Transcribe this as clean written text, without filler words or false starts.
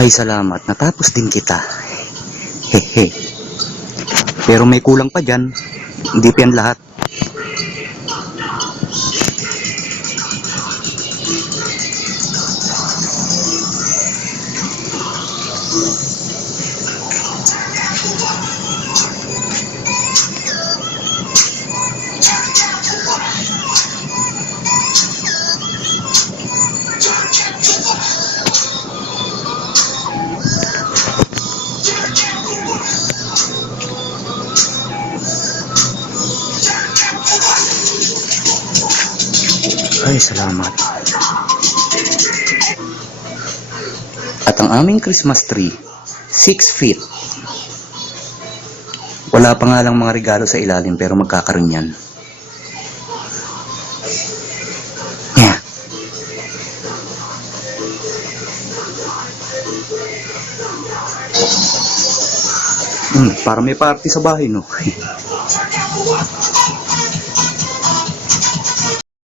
Ay, salamat. Natapos din kita. Hehe. Pero may kulang pa dyan. Hindi pa yan lahat. Ay, salamat. At ang aming Christmas tree, 6 feet. Wala pa nga lang mga regalo sa ilalim pero magkakaroon yan. Yeah. Para may party sa bahay, no?